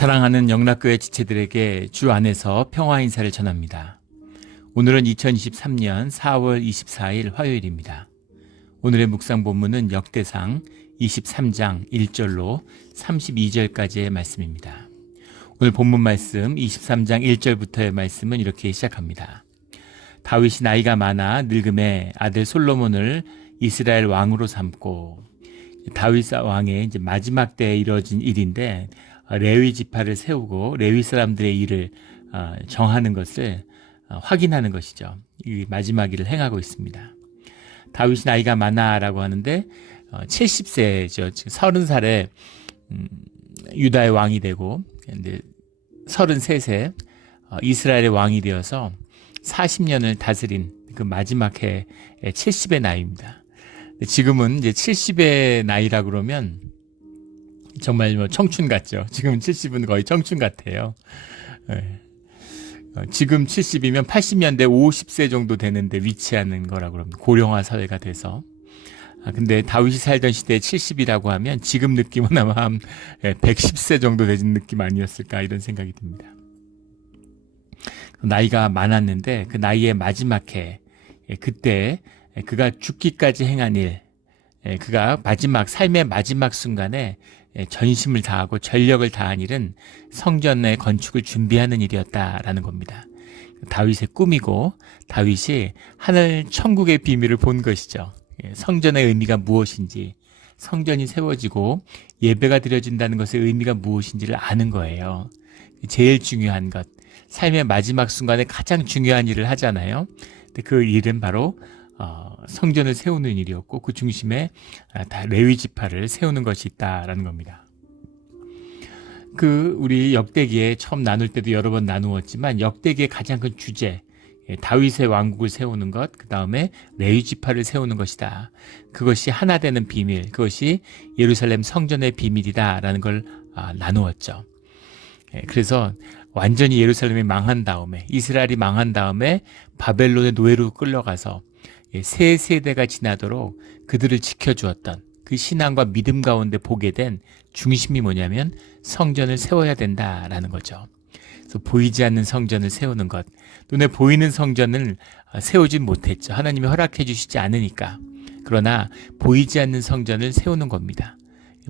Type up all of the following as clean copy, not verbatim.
사랑하는 영락교회 지체들에게 주 안에서 평화 인사를 전합니다. 오늘은 2023년 4월 24일 화요일입니다. 오늘의 묵상 본문은 역대상 23장 1절로 32절까지의 말씀입니다. 오늘 본문 말씀 23장 1절부터의 말씀은 이렇게 시작합니다. 다윗이 나이가 많아 늙음에 아들 솔로몬을 이스라엘 왕으로 삼고, 다윗 왕의 이제 마지막 때에 이루어진 일인데, 레위 지파를 세우고 레위 사람들의 일을 정하는 것을 확인하는 것이죠. 이 마지막 일을 행하고 있습니다. 다윗이 나이가 많아라고 하는데 70세죠. 30살에 유다의 왕이 되고, 33세 이스라엘의 왕이 되어서 40년을 다스린 그 마지막 해 70의 나이입니다. 지금은 이제 70의 나이라 그러면 정말 청춘 같죠. 지금 70은 거의 청춘 같아요. 지금 70이면 80년대 50세 정도 되는데 위치하는 거라고 합니다. 고령화 사회가 돼서. 근데 다윗이 살던 시대에 70이라고 하면 지금 느낌은 아마 한 110세 정도 되는 느낌 아니었을까, 이런 생각이 듭니다. 나이가 많았는데 그 나이의 마지막 해, 그때 그가 죽기까지 행한 일, 그가 삶의 마지막 순간에 전심을 다하고 전력을 다한 일은 성전의 건축을 준비하는 일이었다라는 겁니다. 다윗의 꿈이고, 다윗이 하늘 천국의 비밀을 본 것이죠. 성전의 의미가 무엇인지, 성전이 세워지고 예배가 드려진다는 것의 의미가 무엇인지를 아는 거예요. 제일 중요한 것, 삶의 마지막 순간에 가장 중요한 일을 하잖아요. 근데 그 일은 바로 성전을 세우는 일이었고, 그 중심에 다 레위 지파를 세우는 것이 있다라는 겁니다. 우리 역대기에 처음 나눌 때도 여러 번 나누었지만, 역대기의 가장 큰 주제, 다윗의 왕국을 세우는 것, 그 다음에 레위 지파를 세우는 것이다. 그것이 하나 되는 비밀, 그것이 예루살렘 성전의 비밀이다라는 걸 나누었죠. 그래서 완전히 예루살렘이 망한 다음에, 이스라엘이 망한 다음에 바벨론의 노예로 끌려가서 세 세대가 지나도록 그들을 지켜주었던 그 신앙과 믿음 가운데 보게 된 중심이 뭐냐면 성전을 세워야 된다라는 거죠. 그래서 보이지 않는 성전을 세우는 것, 눈에 보이는 성전을 세우진 못했죠. 하나님이 허락해 주시지 않으니까. 그러나 보이지 않는 성전을 세우는 겁니다.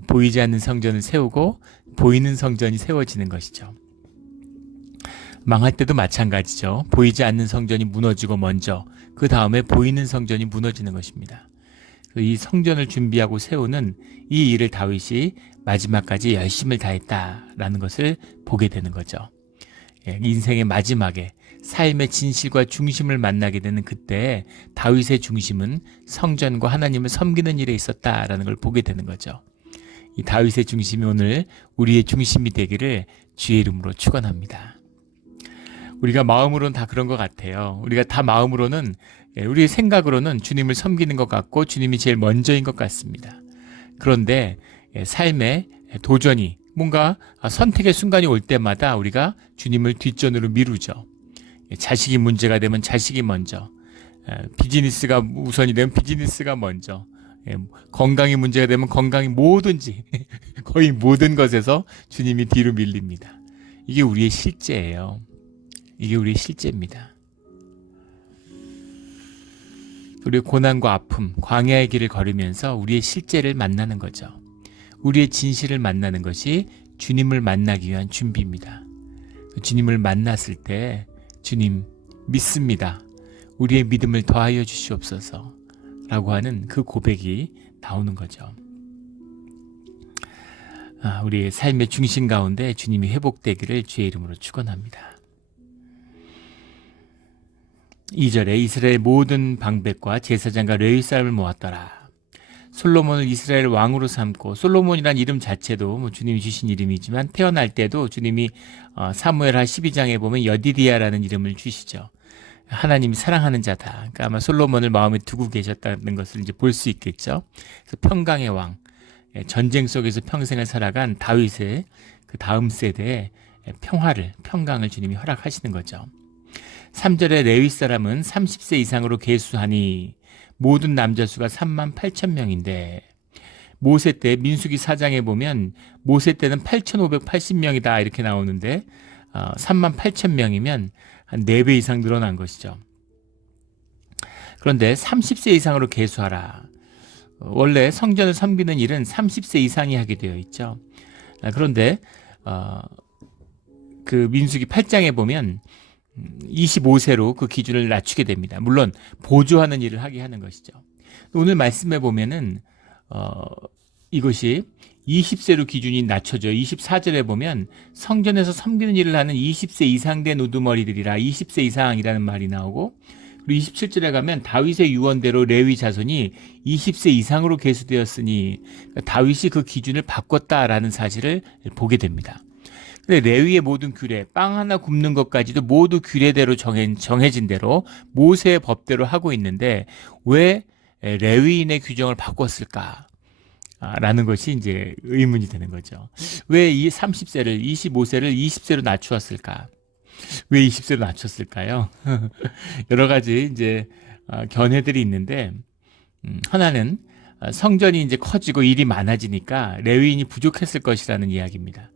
보이지 않는 성전을 세우고 보이는 성전이 세워지는 것이죠. 망할 때도 마찬가지죠. 보이지 않는 성전이 무너지고 먼저, 그 다음에 보이는 성전이 무너지는 것입니다. 이 성전을 준비하고 세우는 이 일을 다윗이 마지막까지 열심을 다했다라는 것을 보게 되는 거죠. 인생의 마지막에 삶의 진실과 중심을 만나게 되는 그때 다윗의 중심은 성전과 하나님을 섬기는 일에 있었다라는 걸 보게 되는 거죠. 이 다윗의 중심이 오늘 우리의 중심이 되기를 주의 이름으로 축원합니다. 우리가 마음으로는 다 그런 것 같아요. 우리가 다 마음으로는, 우리의 생각으로는 주님을 섬기는 것 같고 주님이 제일 먼저인 것 같습니다. 그런데 삶에 도전이, 뭔가 선택의 순간이 올 때마다 우리가 주님을 뒷전으로 미루죠. 자식이 문제가 되면 자식이 먼저, 비즈니스가 우선이 되면 비즈니스가 먼저, 건강이 문제가 되면 건강이 뭐든지 거의 모든 것에서 주님이 뒤로 밀립니다. 이게 우리의 실제예요. 이게 우리의 실제입니다. 우리의 고난과 아픔, 광야의 길을 걸으면서 우리의 실제를 만나는 거죠. 우리의 진실을 만나는 것이 주님을 만나기 위한 준비입니다. 주님을 만났을 때 주님 믿습니다, 우리의 믿음을 더하여 주시옵소서 라고 하는 그 고백이 나오는 거죠. 우리의 삶의 중심 가운데 주님이 회복되기를 주의 이름으로 축원합니다. 2절에 이스라엘 모든 방백과 제사장과 레위 사람을 모았더라. 솔로몬을 이스라엘 왕으로 삼고, 솔로몬이란 이름 자체도 주님이 주신 이름이지만 태어날 때도 주님이 사무엘하 12장에 보면 여디디야라는 이름을 주시죠. 하나님이 사랑하는 자다. 그러니까 아마 솔로몬을 마음에 두고 계셨다는 것을 이제 볼 수 있겠죠. 그래서 평강의 왕, 전쟁 속에서 평생을 살아간 다윗의 그 다음 세대에 평강을 주님이 허락하시는 거죠. 3절에 레위 사람은 30세 이상으로 계수하니 모든 남자 수가 38,000명인데 모세 때 민수기 4장에 보면 모세 때는 8,580명이다 이렇게 나오는데 38,000명이면 한 4배 이상 늘어난 것이죠. 그런데 30세 이상으로 계수하라. 원래 성전을 섬기는 일은 30세 이상이 하게 되어 있죠. 그런데 그 민수기 8장에 보면 25세로 그 기준을 낮추게 됩니다. 물론 보조하는 일을 하게 하는 것이죠. 오늘 말씀해 보면은 이것이 20세로 기준이 낮춰져 24절에 보면 성전에서 섬기는 일을 하는 20세 이상 된 우두머리들이라 20세 이상이라는 말이 나오고, 그리고 27절에 가면 다윗의 유언대로 레위 자손이 20세 이상으로 계수되었으니 다윗이 그 기준을 바꿨다라는 사실을 보게 됩니다. 근데 레위의 모든 규례, 빵 하나 굽는 것까지도 모두 규례대로 정해진 대로 모세의 법대로 하고 있는데 왜 레위인의 규정을 바꿨을까? 라는 것이 이제 의문이 되는 거죠. 왜 이 30세를, 25세를 20세로 낮추었을까? 왜 20세로 낮췄을까요? 여러 가지 이제 견해들이 있는데, 하나는 성전이 이제 커지고 일이 많아지니까 레위인이 부족했을 것이라는 이야기입니다.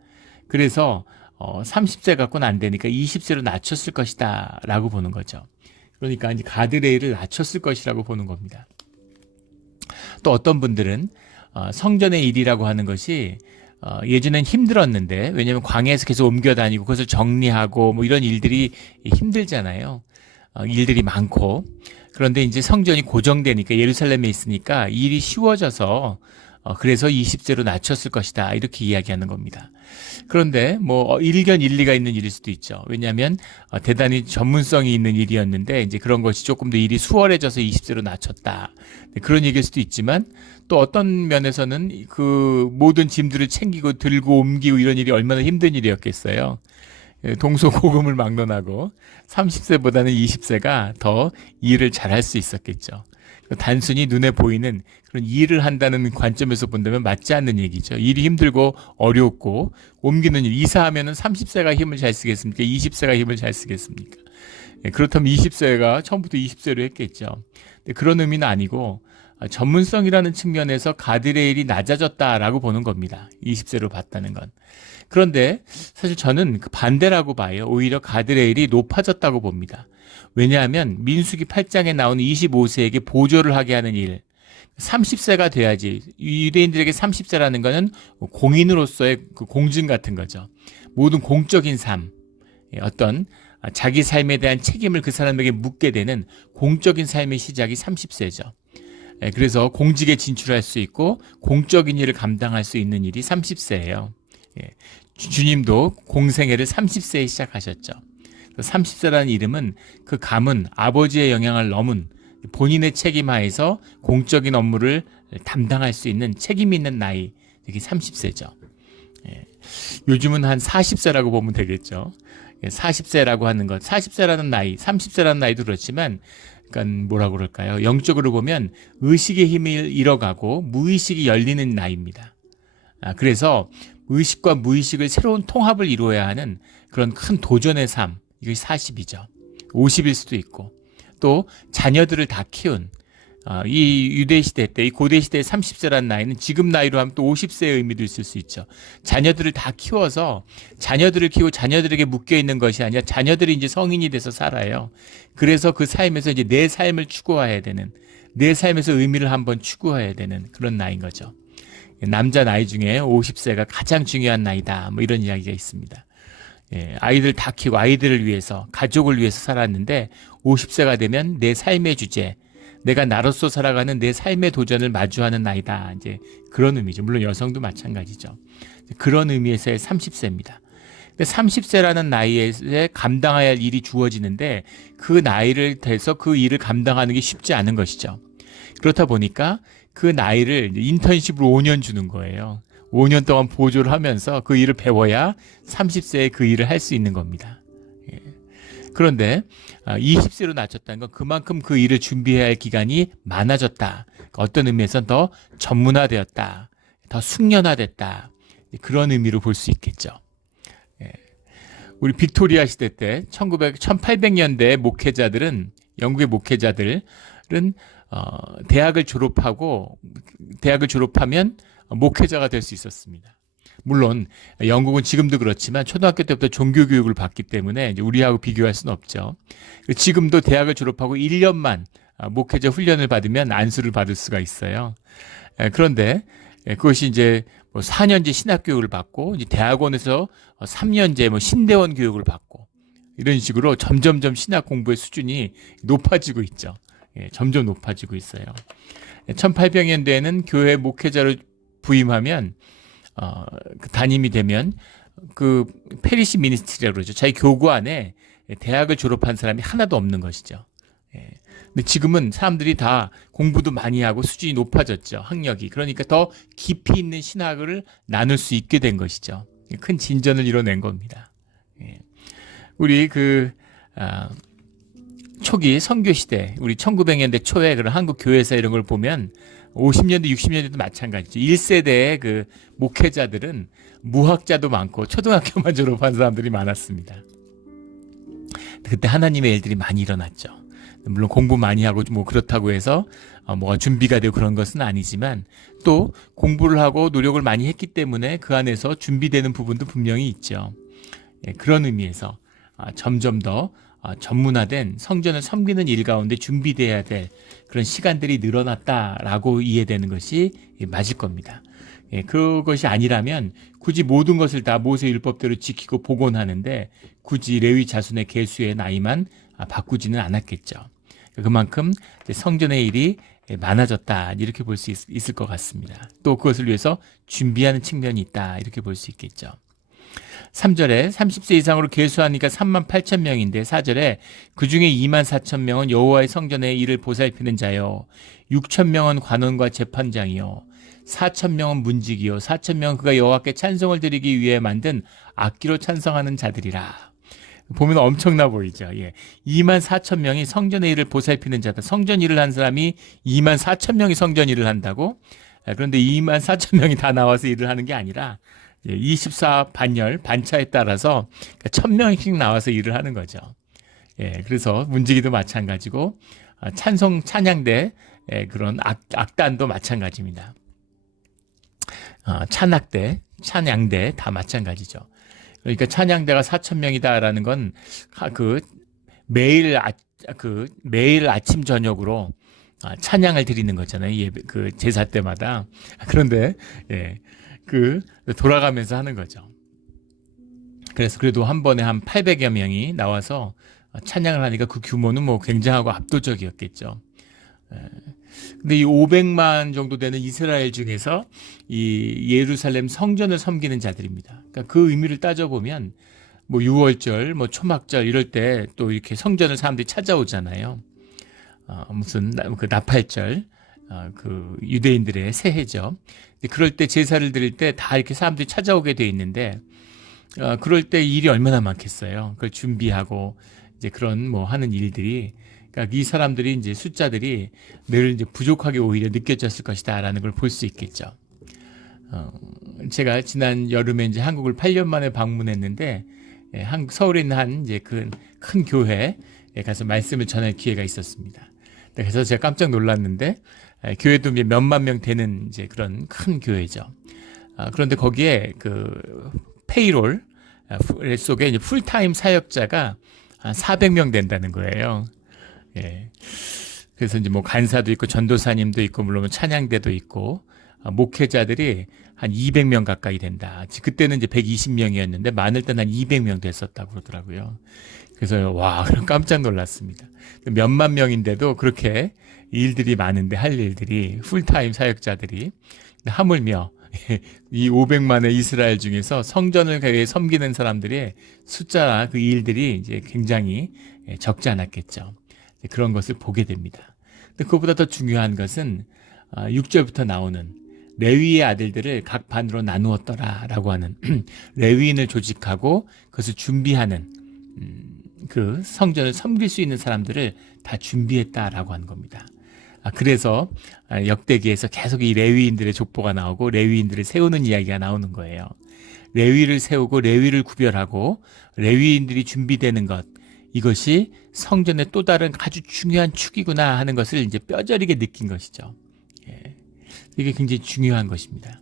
그래서 30세 갖고는 안 되니까 20세로 낮췄을 것이다 라고 보는 거죠. 그러니까 이제 가드레일을 낮췄을 것이라고 보는 겁니다. 또 어떤 분들은 성전의 일이라고 하는 것이 예전엔 힘들었는데, 왜냐하면 광야에서 계속 옮겨 다니고 그것을 정리하고 뭐 이런 일들이 힘들잖아요. 일들이 많고. 그런데 이제 성전이 고정되니까, 예루살렘에 있으니까 일이 쉬워져서 그래서 20세로 낮췄을 것이다 이렇게 이야기하는 겁니다. 그런데 뭐 일견 일리가 있는 일일 수도 있죠. 왜냐하면 대단히 전문성이 있는 일이었는데 이제 그런 것이 조금 더 일이 수월해져서 20세로 낮췄다, 그런 얘기일 수도 있지만, 또 어떤 면에서는 그 모든 짐들을 챙기고 들고 옮기고 이런 일이 얼마나 힘든 일이었겠어요. 동서고금을 막론하고 30세보다는 20세가 더 일을 잘할 수 있었겠죠. 단순히 눈에 보이는 그런 일을 한다는 관점에서 본다면 맞지 않는 얘기죠. 일이 힘들고 어렵고 옮기는 일, 이사하면은 30세가 힘을 잘 쓰겠습니까? 20세가 힘을 잘 쓰겠습니까? 그렇다면 20세가 처음부터 20세로 했겠죠. 그런 의미는 아니고 전문성이라는 측면에서 가드레일이 낮아졌다라고 보는 겁니다. 20세로 봤다는 건. 그런데 사실 저는 그 반대라고 봐요. 오히려 가드레일이 높아졌다고 봅니다. 왜냐하면 민수기 8장에 나오는 25세에게 보조를 하게 하는 일, 30세가 돼야지. 유대인들에게 30세라는 것은 공인으로서의 그 공증 같은 거죠. 모든 공적인 삶, 어떤 자기 삶에 대한 책임을 그 사람에게 묻게 되는 공적인 삶의 시작이 30세죠. 그래서 공직에 진출할 수 있고 공적인 일을 감당할 수 있는 일이 30세예요. 주님도 공생애를 30세에 시작하셨죠. 30세라는 이름은 그 가문, 아버지의 영향을 넘은 본인의 책임하에서 공적인 업무를 담당할 수 있는 책임 있는 나이, 이게 30세죠. 요즘은 한 40세라고 보면 되겠죠. 40세라고 하는 것, 40세라는 나이, 30세라는 나이도 그렇지만, 그러니까 뭐라고 그럴까요? 영적으로 보면 의식의 힘을 잃어가고 무의식이 열리는 나이입니다. 그래서 의식과 무의식을 새로운 통합을 이루어야 하는 그런 큰 도전의 삶, 이것이 40이죠. 50일 수도 있고, 또 자녀들을 다 키운 이 유대시대 때, 이 고대시대의 30세라는 나이는 지금 나이로 하면 또 50세의 의미도 있을 수 있죠. 자녀들을 다 키워서 자녀들을 키우고 자녀들에게 묶여있는 것이 아니라 자녀들이 이제 성인이 돼서 살아요. 그래서 그 삶에서 이제 내 삶을 추구해야 되는, 내 삶에서 의미를 한번 추구해야 되는 그런 나이인 거죠. 남자 나이 중에 50세가 가장 중요한 나이다, 뭐 이런 이야기가 있습니다. 아이들 다 키우고 아이들을 위해서, 가족을 위해서 살았는데 50세가 되면 내 삶의 주제, 내가 나로서 살아가는 내 삶의 도전을 마주하는 나이다, 이제 그런 의미죠. 물론 여성도 마찬가지죠. 그런 의미에서의 30세입니다. 30세라는 나이에 감당해야 할 일이 주어지는데 그 나이를 돼서 그 일을 감당하는 게 쉽지 않은 것이죠. 그렇다 보니까 그 나이를 인턴십으로 5년 주는 거예요. 5년 동안 보조를 하면서 그 일을 배워야 30세에 그 일을 할 수 있는 겁니다. 그런데 20세로 낮췄다는 건 그만큼 그 일을 준비해야 할 기간이 많아졌다. 어떤 의미에서는 더 전문화되었다, 더 숙련화됐다, 그런 의미로 볼 수 있겠죠. 우리 빅토리아 시대 때 1800년대 목회자들은, 영국의 목회자들은 대학을 졸업하면 목회자가 될 수 있었습니다. 물론 영국은 지금도 그렇지만 초등학교 때부터 종교 교육을 받기 때문에 이제 우리하고 비교할 수는 없죠. 지금도 대학을 졸업하고 1년만 목회자 훈련을 받으면 안수를 받을 수가 있어요. 그런데 그것이 이제 뭐 4년제 신학교육을 받고 이제 대학원에서 3년제 뭐 신대원 교육을 받고 이런 식으로 점점점 신학 공부의 수준이 높아지고 있죠. 점점 높아지고 있어요. 1800년대에는 교회 목회자로 부임하면 담임이 되면 그 페리시 미니스트리라고 그러죠. 자기 교구 안에 대학을 졸업한 사람이 하나도 없는 것이죠. 근데 지금은 사람들이 다 공부도 많이 하고 수준이 높아졌죠. 학력이. 그러니까 더 깊이 있는 신학을 나눌 수 있게 된 것이죠. 큰 진전을 이뤄낸 겁니다. 우리 초기 선교시대, 우리 1900년대 초에 그런 한국 교회사 이런 걸 보면 50년대, 60년대도 마찬가지죠. 1세대의 그 목회자들은 무학자도 많고 초등학교만 졸업한 사람들이 많았습니다. 그때 하나님의 일들이 많이 일어났죠. 물론 공부 많이 하고 뭐 그렇다고 해서 뭐가 준비가 되고 그런 것은 아니지만 또 공부를 하고 노력을 많이 했기 때문에 그 안에서 준비되는 부분도 분명히 있죠. 그런 의미에서 점점 더 전문화된 성전을 섬기는 일 가운데 준비돼야 될 그런 시간들이 늘어났다라고 이해되는 것이 맞을 겁니다. 그것이 아니라면 굳이 모든 것을 다 모세 율법대로 지키고 복원하는데 굳이 레위 자손의 계수의 나이만 바꾸지는 않았겠죠. 그만큼 성전의 일이 많아졌다 이렇게 볼 수 있을 것 같습니다. 또 그것을 위해서 준비하는 측면이 있다 이렇게 볼 수 있겠죠. 3절에 30세 이상으로 계수하니까 38,000명인데 4절에 그중에 24,000명은 여호와의 성전의 일을 보살피는 자요 6,000명은 관원과 재판장이요 4,000명은 문지기요 4,000명은 그가 여호와께 찬송을 드리기 위해 만든 악기로 찬송하는 자들이라. 보면 엄청나 보이죠. 24,000명이 성전의 일을 보살피는 자다. 성전 일을 한 사람이 24,000명이 성전 일을 한다고? 그런데 24,000명이 다 나와서 일을 하는 게 아니라 24 반열, 반차에 따라서 1,000명씩 나와서 일을 하는 거죠. 그래서 문지기도 마찬가지고 찬양대 그런 악단도 마찬가지입니다. 찬악대, 찬양대 다 마찬가지죠. 그러니까 찬양대가 4,000명이다라는 건 매일 아침 저녁으로 찬양을 드리는 거잖아요. 그 제사 때마다. 그런데 돌아가면서 하는 거죠. 그래서 그래도 한 번에 한 800여 명이 나와서 찬양을 하니까 그 규모는 뭐 굉장하고 압도적이었겠죠. 근데 이 500만 정도 되는 이스라엘 중에서 이 예루살렘 성전을 섬기는 자들입니다. 그러니까 그 의미를 따져보면 뭐 6월절, 뭐 초막절 이럴 때 또 이렇게 성전을 사람들이 찾아오잖아요. 무슨 그 나팔절, 그 유대인들의 새해죠. 그럴 때 제사를 드릴 때 다 이렇게 사람들이 찾아오게 돼 있는데 그럴 때 일이 얼마나 많겠어요. 그걸 준비하고 이제 그런 뭐 하는 일들이 그러니까 이 사람들이 이제 숫자들이 늘 이제 부족하게 오히려 느껴졌을 것이다라는 걸 볼 수 있겠죠. 제가 지난 여름에 이제 한국을 8년 만에 방문했는데 서울에 있는 한 이제 큰 교회에 가서 말씀을 전할 기회가 있었습니다. 그래서 제가 깜짝 놀랐는데 교회도 이제 몇만 명 되는 이제 그런 큰 교회죠. 그런데 거기에 그 페이롤 속에 이제 풀타임 사역자가 한 400명 된다는 거예요. 그래서 이제 뭐 간사도 있고 전도사님도 있고 물론 찬양대도 있고 목회자들이 한 200명 가까이 된다. 그때는 이제 120명이었는데 많을 때는 한 200명 됐었다고 그러더라고요. 그래서 와 깜짝 놀랐습니다. 몇만 명인데도 그렇게 일들이 많은데 할 일들이 풀타임 사역자들이 하물며 이 500만의 이스라엘 중에서 성전을 섬기는 사람들의 숫자나 그 일들이 이제 굉장히 적지 않았겠죠. 그런 것을 보게 됩니다. 근데 그것보다 더 중요한 것은 6절부터 나오는 레위의 아들들을 각 반으로 나누었더라라고 하는 레위인을 조직하고 그것을 준비하는 그 성전을 섬길 수 있는 사람들을 다 준비했다라고 하는 겁니다. 그래서 역대기에서 계속 이 레위인들의 족보가 나오고 레위인들을 세우는 이야기가 나오는 거예요. 레위를 세우고 레위를 구별하고 레위인들이 준비되는 것 이것이 성전의 또 다른 아주 중요한 축이구나 하는 것을 이제 뼈저리게 느낀 것이죠. 이게 굉장히 중요한 것입니다.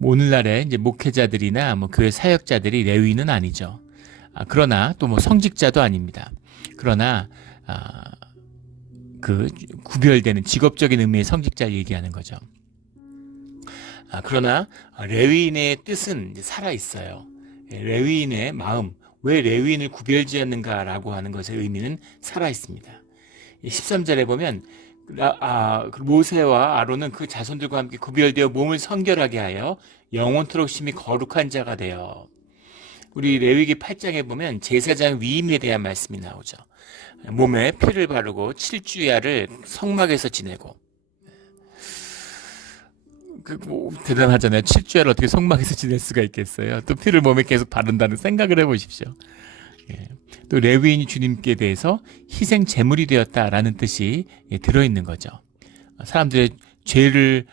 오늘날의 이제 목회자들이나 뭐 교회 사역자들이 레위인은 아니죠. 그러나 또 뭐 성직자도 아닙니다. 그러나 그 구별되는 직업적인 의미의 성직자를 얘기하는 거죠. 그러나 레위인의 뜻은 살아 있어요. 레위인의 마음, 왜 레위인을 구별지었는가라고 하는 것의 의미는 살아 있습니다. 13절에 보면 모세와 아론은 그 자손들과 함께 구별되어 몸을 성결하게 하여 영원토록 심히 거룩한 자가 되어. 우리 레위기 8장에 보면 제사장 위임에 대한 말씀이 나오죠. 몸에 피를 바르고 7주야를 성막에서 지내고. 대단하잖아요. 7주야를 어떻게 성막에서 지낼 수가 있겠어요. 또 피를 몸에 계속 바른다는 생각을 해보십시오. 또 레위인이 주님께 대해서 희생 제물이 되었다라는 뜻이 들어있는 거죠. 사람들의 죄를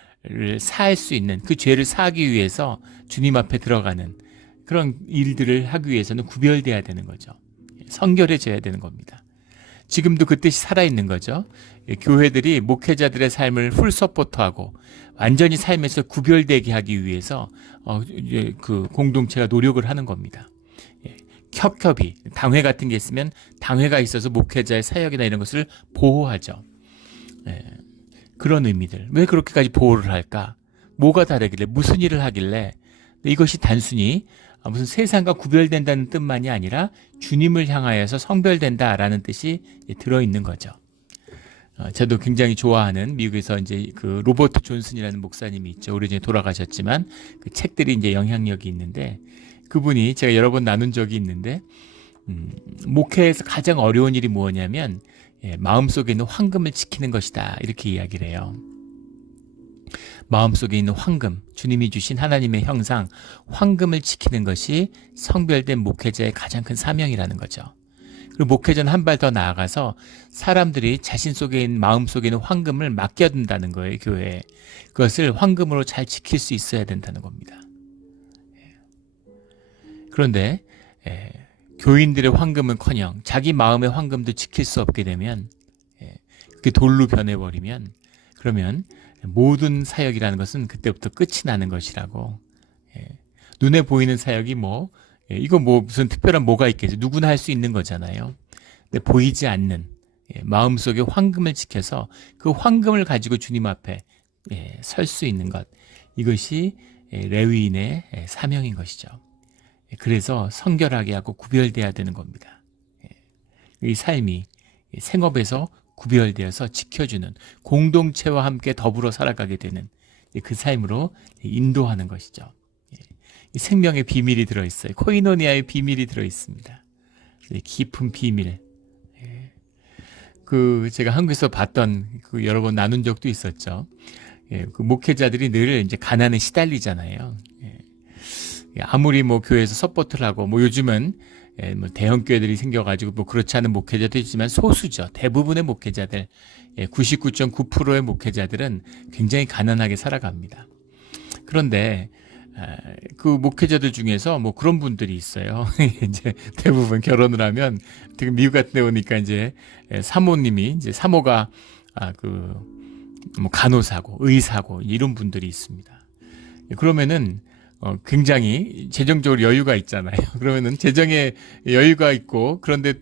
사할 수 있는, 그 죄를 사하기 위해서 주님 앞에 들어가는 그런 일들을 하기 위해서는 구별돼야 되는 거죠. 성결해져야 되는 겁니다. 지금도 그 뜻이 살아있는 거죠. 교회들이 목회자들의 삶을 풀 서포트하고 완전히 삶에서 구별되게 하기 위해서 그 공동체가 노력을 하는 겁니다. 협협이, 당회 같은 게 있으면 당회가 있어서 목회자의 사역이나 이런 것을 보호하죠. 그런 의미들. 왜 그렇게까지 보호를 할까? 뭐가 다르길래, 무슨 일을 하길래? 이것이 단순히 무슨 세상과 구별된다는 뜻만이 아니라 주님을 향하여서 성별된다라는 뜻이 들어있는 거죠. 저도 굉장히 좋아하는 미국에서 이제 그 로버트 존슨이라는 목사님이 있죠. 오래전에 돌아가셨지만 그 책들이 이제 영향력이 있는데, 그분이 제가 여러 번 나눈 적이 있는데, 목회에서 가장 어려운 일이 뭐냐면 마음속에 있는 황금을 지키는 것이다, 이렇게 이야기를 해요. 마음속에 있는 황금, 주님이 주신 하나님의 형상, 황금을 지키는 것이 성별된 목회자의 가장 큰 사명이라는 거죠. 그리고 목회자는 한 발 더 나아가서 사람들이 자신 속에 있는, 마음 속에 있는 황금을 맡겨둔다는 거예요, 교회에. 그것을 황금으로 잘 지킬 수 있어야 된다는 겁니다. 그런데 교인들의 황금은커녕 자기 마음의 황금도 지킬 수 없게 되면, 그게 돌로 변해버리면, 그러면 모든 사역이라는 것은 그때부터 끝이 나는 것이라고. 눈에 보이는 사역이 이거 무슨 특별한 뭐가 있겠지. 누구나 할 수 있는 거잖아요. 근데 보이지 않는 마음속에 황금을 지켜서 그 황금을 가지고 주님 앞에 설 수 있는 것, 이것이 레위인의 사명인 것이죠. 그래서 성결하게 하고 구별돼야 되는 겁니다. 이 삶이 생업에서 구별되어서 지켜주는, 공동체와 함께 더불어 살아가게 되는 그 삶으로 인도하는 것이죠. 이 생명의 비밀이 들어있어요. 코이노니아의 비밀이 들어있습니다. 깊은 비밀. 제가 한국에서 봤던, 여러 번 나눈 적도 있었죠. 그 목회자들이 늘 이제 가난에 시달리잖아요. 아무리 교회에서 서포트를 하고, 요즘은 대형 교회들이 생겨가지고 그렇지 않은 목회자도 있지만 소수죠. 대부분의 목회자들, 99.9%의 목회자들은 굉장히 가난하게 살아갑니다. 그런데 그 목회자들 중에서 그런 분들이 있어요. 이제 대부분 결혼을 하면, 특히 미국 같은 데 오니까 이제 사모님이, 이제 사모가 간호사고 의사고 이런 분들이 있습니다. 그러면은 굉장히 재정적으로 여유가 있잖아요. 그러면은 재정에 여유가 있고, 그런데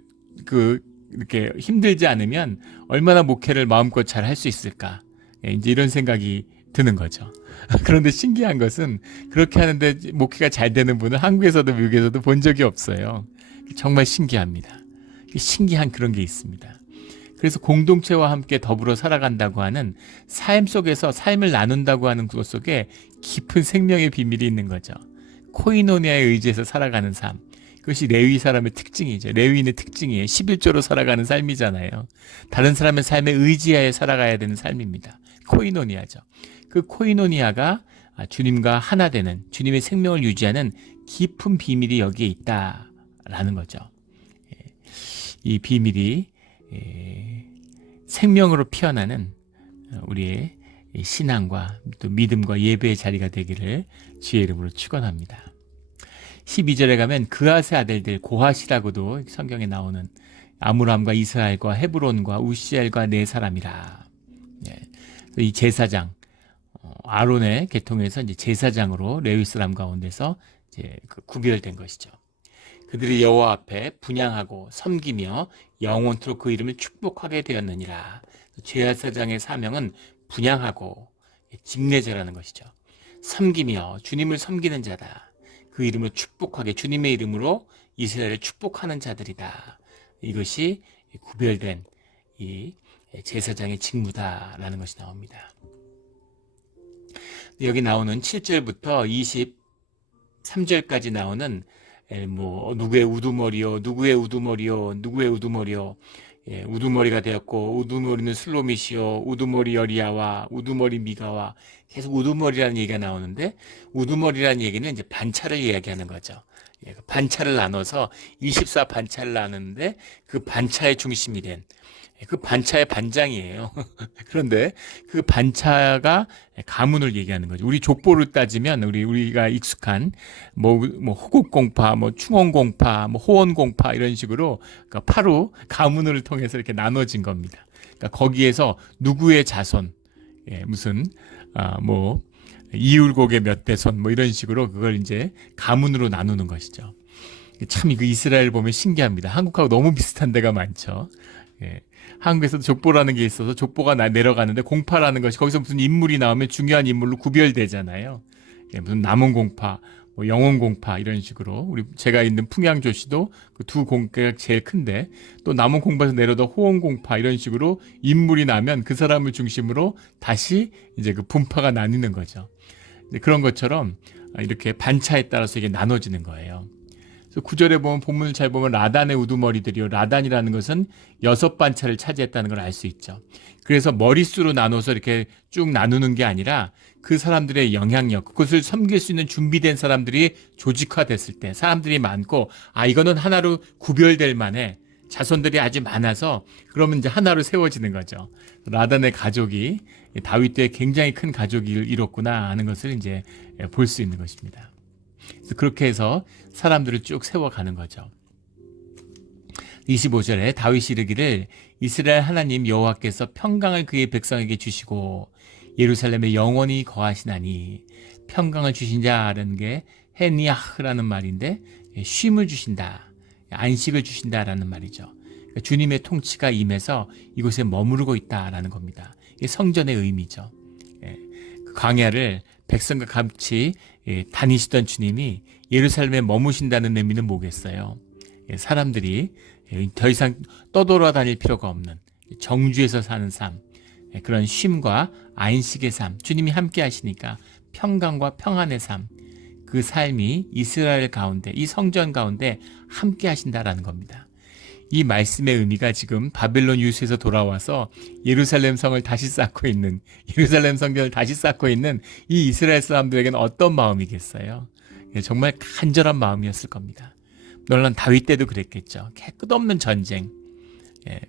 이렇게 힘들지 않으면 얼마나 목회를 마음껏 잘 할 수 있을까? 이제 이런 생각이 드는 거죠. 그런데 신기한 것은 그렇게 하는데 목회가 잘 되는 분은 한국에서도 미국에서도 본 적이 없어요. 정말 신기합니다. 신기한 그런 게 있습니다. 그래서 공동체와 함께 더불어 살아간다고 하는 삶 속에서 삶을 나눈다고 하는 그것 속에 깊은 생명의 비밀이 있는 거죠. 코이노니아에 의지해서 살아가는 삶. 그것이 레위 사람의 특징이죠. 레위인의 특징이에요. 11조로 살아가는 삶이잖아요. 다른 사람의 삶에 의지하여 살아가야 되는 삶입니다. 코이노니아죠. 그 코이노니아가 주님과 하나 되는, 주님의 생명을 유지하는 깊은 비밀이 여기에 있다라는 거죠. 이 비밀이 생명으로 피어나는 우리의 신앙과 또 믿음과 예배의 자리가 되기를 주의 이름으로 축원합니다. 12절에 가면 그앗의 아들들, 고핫이라고도 성경에 나오는 아므람과 이스라엘과 헤브론과 우시엘과 네 사람이라. 이 제사장, 아론의 계통에서 이제 제사장으로 레위 사람 가운데서 이제 구별된 것이죠. 그들이 여호와 앞에 분향하고 섬기며 영원토록 그 이름을 축복하게 되었느니라. 제사장의 사명은 분향하고 집례자라는 것이죠. 섬기며 주님을 섬기는 자다. 그 이름을 축복하게 주님의 이름으로 이스라엘을 축복하는 자들이다. 이것이 구별된 이 제사장의 직무다라는 것이 나옵니다. 여기 나오는 7절부터 23절까지 나오는 누구의 우두머리요, 누구의 우두머리요, 누구의 우두머리요. 우두머리가 되었고 우두머리는 슬로밋이요, 우두머리 여리야와 우두머리 미가와 계속 우두머리라는 얘기가 나오는데 우두머리라는 얘기는 이제 반차를 이야기하는 거죠. 반차를 나눠서 24반차를 나누는데 그 반차의 중심이 된 그 반차의 반장이에요. 그런데 그 반차가 가문을 얘기하는 거죠. 우리 족보를 따지면 우리가 익숙한 호국공파, 충원공파, 호원공파 이런 식으로 그러니까 파루 가문을 통해서 이렇게 나눠진 겁니다. 그러니까 거기에서 누구의 자손, 무슨 이울곡의 몇 대손 이런 식으로 그걸 이제 가문으로 나누는 것이죠. 참 이거 이스라엘 보면 신기합니다. 한국하고 너무 비슷한 데가 많죠. 한국에서도 족보라는 게 있어서 족보가 내려가는데 공파라는 것이 거기서 무슨 인물이 나오면 중요한 인물로 구별되잖아요. 무슨 남원공파, 영원공파 이런 식으로 제가 있는 풍양조시도 그 두 공파가 제일 큰데 또 남원공파에서 내려다 호원공파 이런 식으로 인물이 나면 그 사람을 중심으로 다시 이제 그 분파가 나뉘는 거죠. 그런 것처럼 이렇게 반차에 따라서 이게 나눠지는 거예요. 그래서 9절에 보면 본문을 잘 보면 라단의 우두머리들이요. 라단이라는 것은 6반차를 차지했다는 걸 알 수 있죠. 그래서 머릿수로 나눠서 이렇게 쭉 나누는 게 아니라 그 사람들의 영향력, 그것을 섬길 수 있는 준비된 사람들이 조직화됐을 때 사람들이 많고 이거는 하나로 구별될 만해 자손들이 아주 많아서 그러면 이제 하나로 세워지는 거죠. 라단의 가족이 다윗 때 굉장히 큰 가족이 이뤘구나 하는 것을 이제 볼 수 있는 것입니다. 그래서 그렇게 해서 사람들을 쭉 세워가는 거죠. 25절에 다윗이 이르기를 이스라엘 하나님 여호와께서 평강을 그의 백성에게 주시고 예루살렘에 영원히 거하시나니 평강을 주신 자라는 게 헤니아흐라는 말인데 쉼을 주신다, 안식을 주신다라는 말이죠. 그러니까 주님의 통치가 임해서 이곳에 머무르고 있다라는 겁니다. 이게 성전의 의미죠. 그 광야를 백성과 같이 다니시던 주님이 예루살렘에 머무신다는 의미는 뭐겠어요? 사람들이 더 이상 떠돌아다닐 필요가 없는 정주에서 사는 삶, 그런 쉼과 안식의 삶, 주님이 함께 하시니까 평강과 평안의 삶, 그 삶이 이스라엘 가운데, 이 성전 가운데 함께 하신다라는 겁니다. 이 말씀의 의미가 지금 바벨론 유수에서 돌아와서 예루살렘 성을 다시 쌓고 있는, 예루살렘 성전을 다시 쌓고 있는 이 이스라엘 사람들에게는 어떤 마음이겠어요? 정말 간절한 마음이었을 겁니다. 물론 다윗 때도 그랬겠죠. 끝없는 전쟁,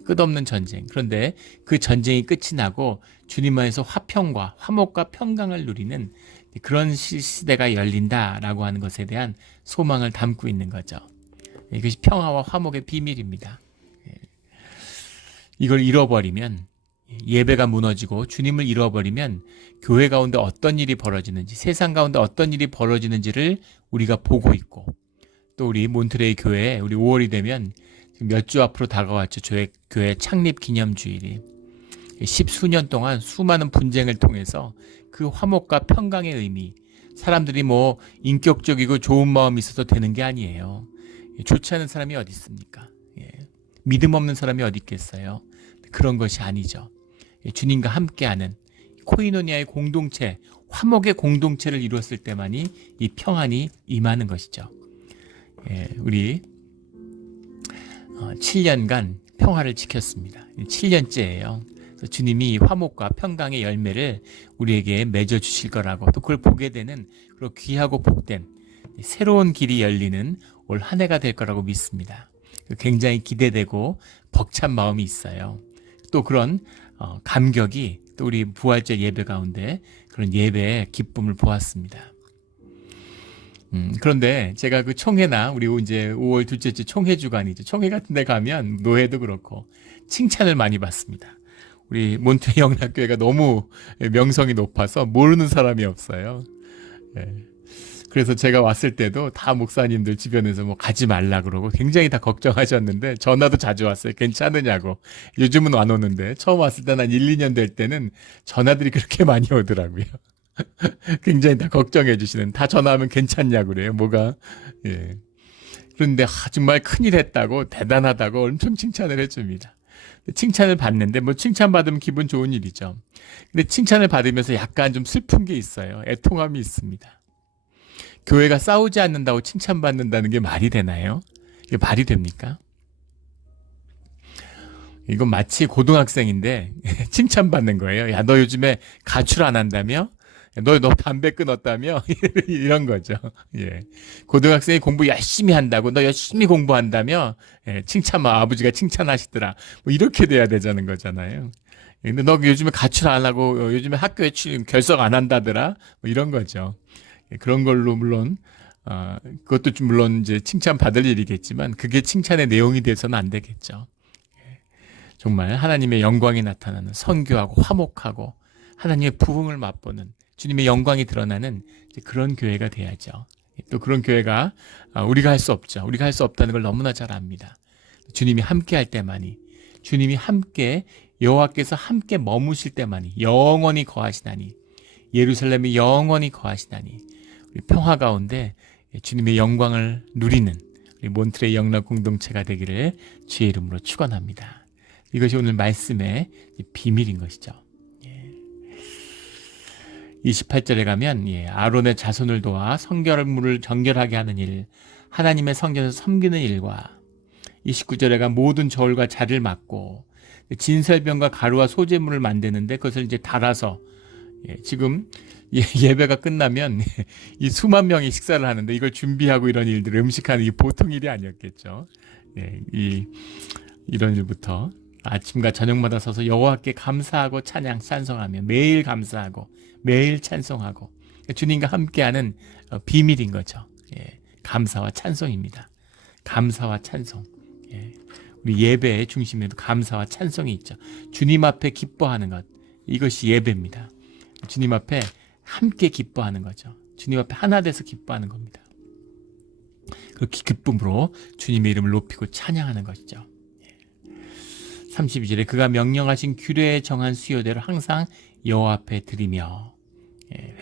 끝없는 전쟁. 그런데 그 전쟁이 끝이 나고 주님 안에서 화평과 화목과 평강을 누리는 그런 시대가 열린다라고 하는 것에 대한 소망을 담고 있는 거죠. 이것이 평화와 화목의 비밀입니다. 이걸 잃어버리면, 예배가 무너지고 주님을 잃어버리면 교회 가운데 어떤 일이 벌어지는지, 세상 가운데 어떤 일이 벌어지는지를 우리가 보고 있고, 또 우리 몬트레이 교회에 우리 5월이 되면 몇 주 앞으로 다가왔죠. 교회 창립 기념주일이. 10수년 동안 수많은 분쟁을 통해서 그 화목과 평강의 의미, 사람들이 인격적이고 좋은 마음이 있어서 되는 게 아니에요. 좋지 않은 사람이 어디 있습니까? 믿음 없는 사람이 어디 있겠어요? 그런 것이 아니죠. 주님과 함께하는 코이노니아의 공동체, 화목의 공동체를 이루었을 때만이 이 평안이 임하는 것이죠. 우리 7년간 평화를 지켰습니다. 7년째예요. 주님이 화목과 평강의 열매를 우리에게 맺어 주실 거라고, 또 그걸 보게 되는 그리고 귀하고 복된 새로운 길이 열리는 올 한 해가 될 거라고 믿습니다. 굉장히 기대되고 벅찬 마음이 있어요. 또 그런 감격이 또 우리 부활절 예배 가운데 그런 예배의 기쁨을 보았습니다. 그런데 제가 그 총회나 우리 이제 5월 둘째 주 총회 주간이죠. 총회 같은 데 가면 노회도 그렇고 칭찬을 많이 받습니다. 우리 몬트레이 영락교회가 너무 명성이 높아서 모르는 사람이 없어요. 예. 그래서 제가 왔을 때도 다 목사님들 주변에서 뭐 가지 말라 그러고 굉장히 다 걱정하셨는데 전화도 자주 왔어요. 괜찮으냐고. 요즘은 안 오는데 처음 왔을 때는 한 1, 2년 될 때는 전화들이 그렇게 많이 오더라고요. 굉장히 다 걱정해 주시는, 다 전화하면 괜찮냐고 그래요. 뭐가. 예. 그런데 정말 큰일 했다고, 대단하다고 엄청 칭찬을 해줍니다. 칭찬을 받는데 뭐 칭찬받으면 기분 좋은 일이죠. 근데 칭찬을 받으면서 약간 좀 슬픈 게 있어요. 애통함이 있습니다. 교회가 싸우지 않는다고 칭찬받는다는 게 말이 되나요? 이게 말이 됩니까? 이건 마치 고등학생인데 칭찬받는 거예요. 야, 너 요즘에 가출 안 한다며? 너 담배 끊었다며? 이런 거죠. 예. 고등학생이 공부 열심히 한다고, 너 열심히 공부한다며? 예, 아버지가 칭찬하시더라. 뭐 이렇게 돼야 되자는 거잖아요. 근데 너 요즘에 가출 안 하고, 요즘에 학교에 결석 안 한다더라? 뭐 이런 거죠. 예, 그런 걸로 물론, 그것도 좀 물론 이제 칭찬받을 일이겠지만, 그게 칭찬의 내용이 돼서는 안 되겠죠. 예, 정말 하나님의 영광이 나타나는, 선교하고 화목하고, 하나님의 부흥을 맛보는, 주님의 영광이 드러나는 그런 교회가 돼야죠. 또 그런 교회가 우리가 할 수 없죠. 우리가 할 수 없다는 걸 너무나 잘 압니다. 주님이 함께 할 때만이, 주님이 함께, 여호와께서 함께 머무실 때만이 영원히 거하시나니, 예루살렘이 영원히 거하시나니, 우리 평화 가운데 주님의 영광을 누리는 우리 몬트레이 영락 공동체가 되기를 주의 이름으로 축원합니다. 이것이 오늘 말씀의 비밀인 것이죠. 28절에 가면 아론의 자손을 도와 성결물을 정결하게 하는 일, 하나님의 성전에서 섬기는 일과, 29절에 가 모든 저울과 자리를 막고 진설병과 가루와 소재물을 만드는데 그것을 이제 달아서 지금 예배가 끝나면 이 수만 명이 식사를 하는데 이걸 준비하고 이런 일들, 음식하는 게 보통 일이 아니었겠죠. 이런 일부터 아침과 저녁마다 서서 여호와께 감사하고 찬송하며 매일 감사하고 매일 찬송하고, 주님과 함께하는 비밀인 거죠. 감사와 찬송입니다. 감사와 찬송. 우리 예배의 중심에도 감사와 찬송이 있죠. 주님 앞에 기뻐하는 것, 이것이 예배입니다. 주님 앞에 함께 기뻐하는 거죠. 주님 앞에 하나 돼서 기뻐하는 겁니다. 그 기쁨으로 주님의 이름을 높이고 찬양하는 것이죠. 32절에 그가 명령하신 규례에 정한 수요대로 항상 여호와 앞에 드리며,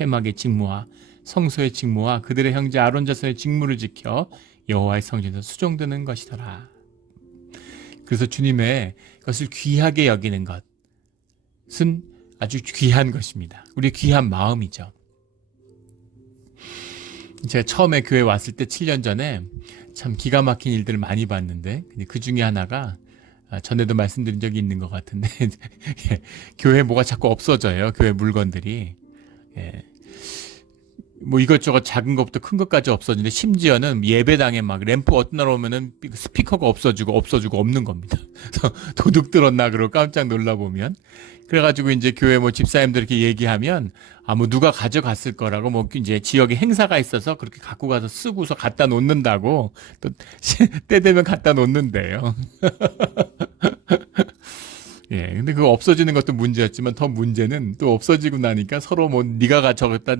회막의 직무와 성소의 직무와 그들의 형제 아론 자손의 직무를 지켜 여호와의 성전에서 수종드는 것이더라. 그래서 주님의 것을 귀하게 여기는 것은 아주 귀한 것입니다. 우리의 귀한 마음이죠. 제가 처음에 교회 왔을 때 7년 전에 참 기가 막힌 일들을 많이 봤는데, 그 중에 하나가 전에도 말씀드린 적이 있는 것 같은데 교회 뭐가 자꾸 없어져요. 교회 물건들이. 뭐 이것저것 작은 것부터 큰 것까지 없어지는데, 심지어는 예배당에 막 램프 어떤 날 오면은 스피커가 없어지고 없는 겁니다. 그래서 도둑 들었나 그러고 깜짝 놀라보면, 그래가지고 이제 교회 뭐 집사님들 이렇게 얘기하면 뭐 누가 가져갔을 거라고, 뭐 이제 지역에 행사가 있어서 그렇게 갖고 가서 쓰고서 갖다 놓는다고, 또 때 되면 갖다 놓는데요. 근데 그거 없어지는 것도 문제였지만 더 문제는 또 없어지고 나니까 서로 뭐 네가 가져갔다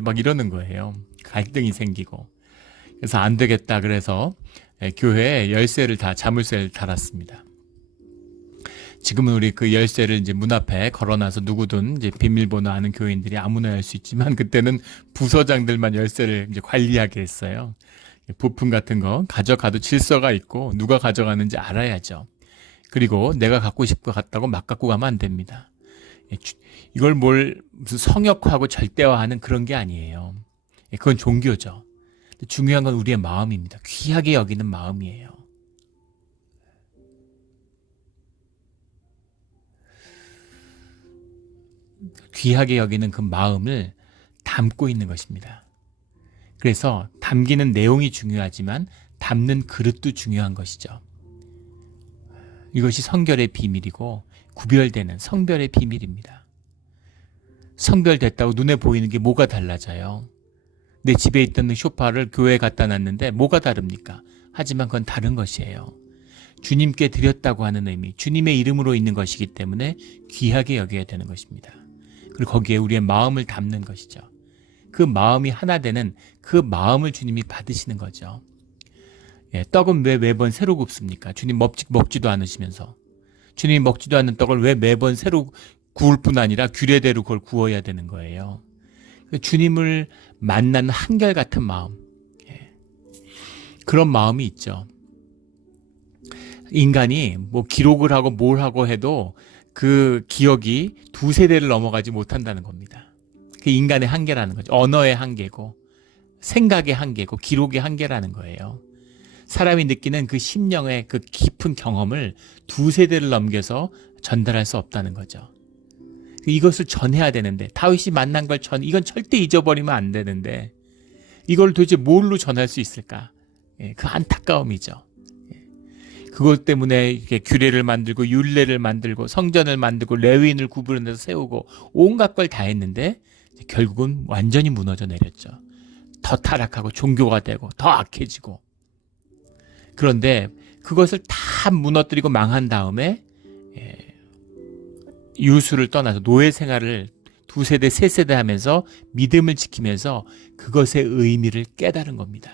막 이러는 거예요. 갈등이 생기고. 그래서 안 되겠다 그래서 교회에 열쇠를 자물쇠를 달았습니다. 지금은 우리 그 열쇠를 이제 문 앞에 걸어놔서 누구든 이제 비밀번호 아는 교인들이 아무나 열 수 있지만, 그때는 부서장들만 열쇠를 이제 관리하게 했어요. 부품 같은 거 가져가도 질서가 있고 누가 가져가는지 알아야죠. 그리고 내가 갖고 싶고 갔다고 막 갖고 가면 안 됩니다. 이걸 무슨 성역화하고 절대화하는 그런 게 아니에요. 그건 종교죠. 중요한 건 우리의 마음입니다. 귀하게 여기는 마음이에요. 귀하게 여기는 그 마음을 담고 있는 것입니다. 그래서 담기는 내용이 중요하지만 담는 그릇도 중요한 것이죠. 이것이 성결의 비밀이고 구별되는 성별의 비밀입니다. 성별됐다고 눈에 보이는 게 뭐가 달라져요? 내 집에 있던 소파를 교회에 갖다 놨는데 뭐가 다릅니까? 하지만 그건 다른 것이에요. 주님께 드렸다고 하는 의미, 주님의 이름으로 있는 것이기 때문에 귀하게 여겨야 되는 것입니다. 그리고 거기에 우리의 마음을 담는 것이죠. 그 마음이 하나 되는 그 마음을 주님이 받으시는 거죠. 떡은 왜 매번 새로 굽습니까? 주님 먹지도 않으시면서. 주님이 먹지도 않는 떡을 왜 매번 새로 구울 뿐 아니라 규례대로 그걸 구워야 되는 거예요. 주님을 만나는 한결같은 마음, 그런 마음이 있죠. 인간이 뭐 기록을 하고 뭘 하고 해도 그 기억이 2세대를 넘어가지 못한다는 겁니다. 그 인간의 한계라는 거죠. 언어의 한계고 생각의 한계고 기록의 한계라는 거예요. 사람이 느끼는 그 심령의 그 깊은 경험을 2세대를 넘겨서 전달할 수 없다는 거죠. 이것을 전해야 되는데, 다윗이 만난 걸 이건 절대 잊어버리면 안 되는데 이걸 도대체 뭘로 전할 수 있을까? 그 안타까움이죠. 그것 때문에 이렇게 규례를 만들고 율례를 만들고 성전을 만들고 레위인을 구분해서 세우고 온갖 걸 다 했는데 결국은 완전히 무너져 내렸죠. 더 타락하고 종교가 되고 더 악해지고. 그런데 그것을 다 무너뜨리고 망한 다음에 유수를 떠나서 노예 생활을 2세대, 3세대 하면서 믿음을 지키면서 그것의 의미를 깨달은 겁니다.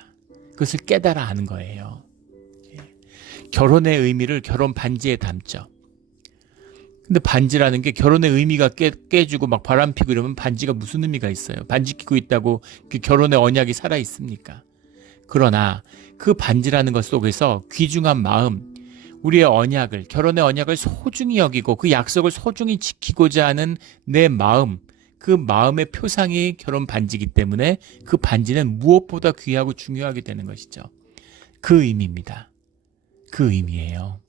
그것을 깨달아 아는 거예요. 결혼의 의미를 결혼 반지에 담죠. 근데 반지라는 게 결혼의 의미가 깨지고 막 바람 피고 이러면 반지가 무슨 의미가 있어요? 반지 끼고 있다고 그 결혼의 언약이 살아 있습니까? 그러나 그 반지라는 것 속에서 귀중한 마음, 우리의 언약을, 결혼의 언약을 소중히 여기고 그 약속을 소중히 지키고자 하는 내 마음, 그 마음의 표상이 결혼 반지이기 때문에 그 반지는 무엇보다 귀하고 중요하게 되는 것이죠. 그 의미입니다. 그 의미예요.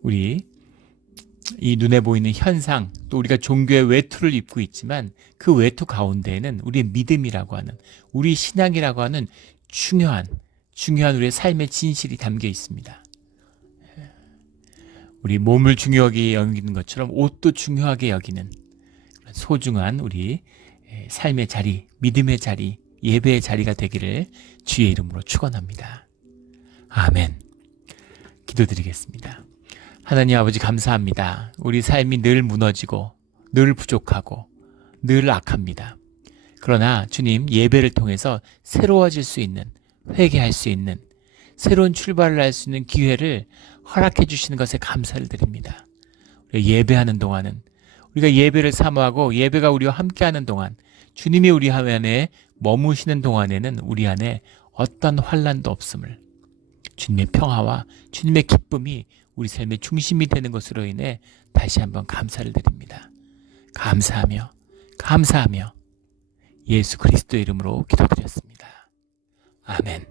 우리 이 눈에 보이는 현상, 또 우리가 종교의 외투를 입고 있지만 그 외투 가운데에는 우리의 믿음이라고 하는, 우리 신앙이라고 하는 중요한 우리의 삶의 진실이 담겨 있습니다. 우리 몸을 중요하게 여기는 것처럼 옷도 중요하게 여기는 소중한 우리 삶의 자리, 믿음의 자리, 예배의 자리가 되기를 주의 이름으로 축원합니다. 아멘. 기도드리겠습니다. 하나님 아버지 감사합니다. 우리 삶이 늘 무너지고 늘 부족하고 늘 악합니다. 그러나 주님, 예배를 통해서 새로워질 수 있는, 회개할 수 있는, 새로운 출발을 할 수 있는 기회를 허락해 주시는 것에 감사를 드립니다. 우리가 예배하는 동안은, 우리가 예배를 사모하고 예배가 우리와 함께하는 동안, 주님이 우리 안에 머무시는 동안에는 우리 안에 어떤 환난도 없음을, 주님의 평화와 주님의 기쁨이 우리 삶의 중심이 되는 것으로 인해 다시 한번 감사를 드립니다. 감사하며 예수 그리스도의 이름으로 기도드렸습니다. 아멘.